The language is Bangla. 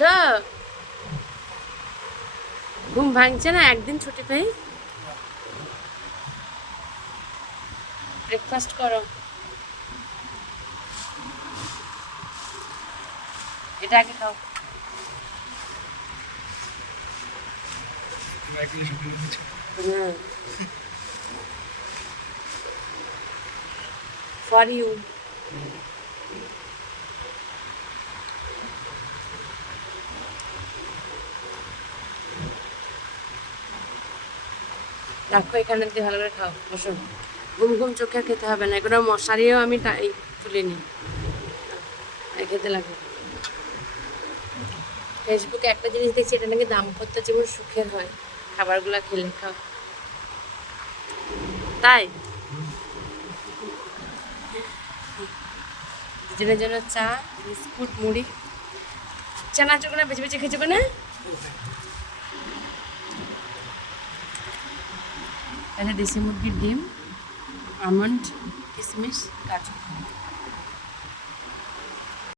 উঠো, ঘুম ভাঙছে না একদিন ছুটি পেয়ে? ব্রেকফাস্ট করো, এটা আগে খাও। হ্যাঁ, ফর ইউ। রাখো এখানে দিয়ে ভালো করে খাও, বসো। ঘুম ঘুম চোখে আর খেতে হবে না, এগুলো মশারিও আমি তুলিনি, খেতে লাগবে। ফেসবুকে একটা জিনিস দেখছি, এটা নাকি দাম্পত্য জীবন সুখের হয় খাবারগুলো খেলে। খাও, তাই দুজনের জন্য চা, বিস্কুট, মুড়ি। চানাচুর না বেছে বেছে খেয়েছো না? এটা দেশি মুরগির ডিম, আমন্ড, কিশমিশ, কাজু।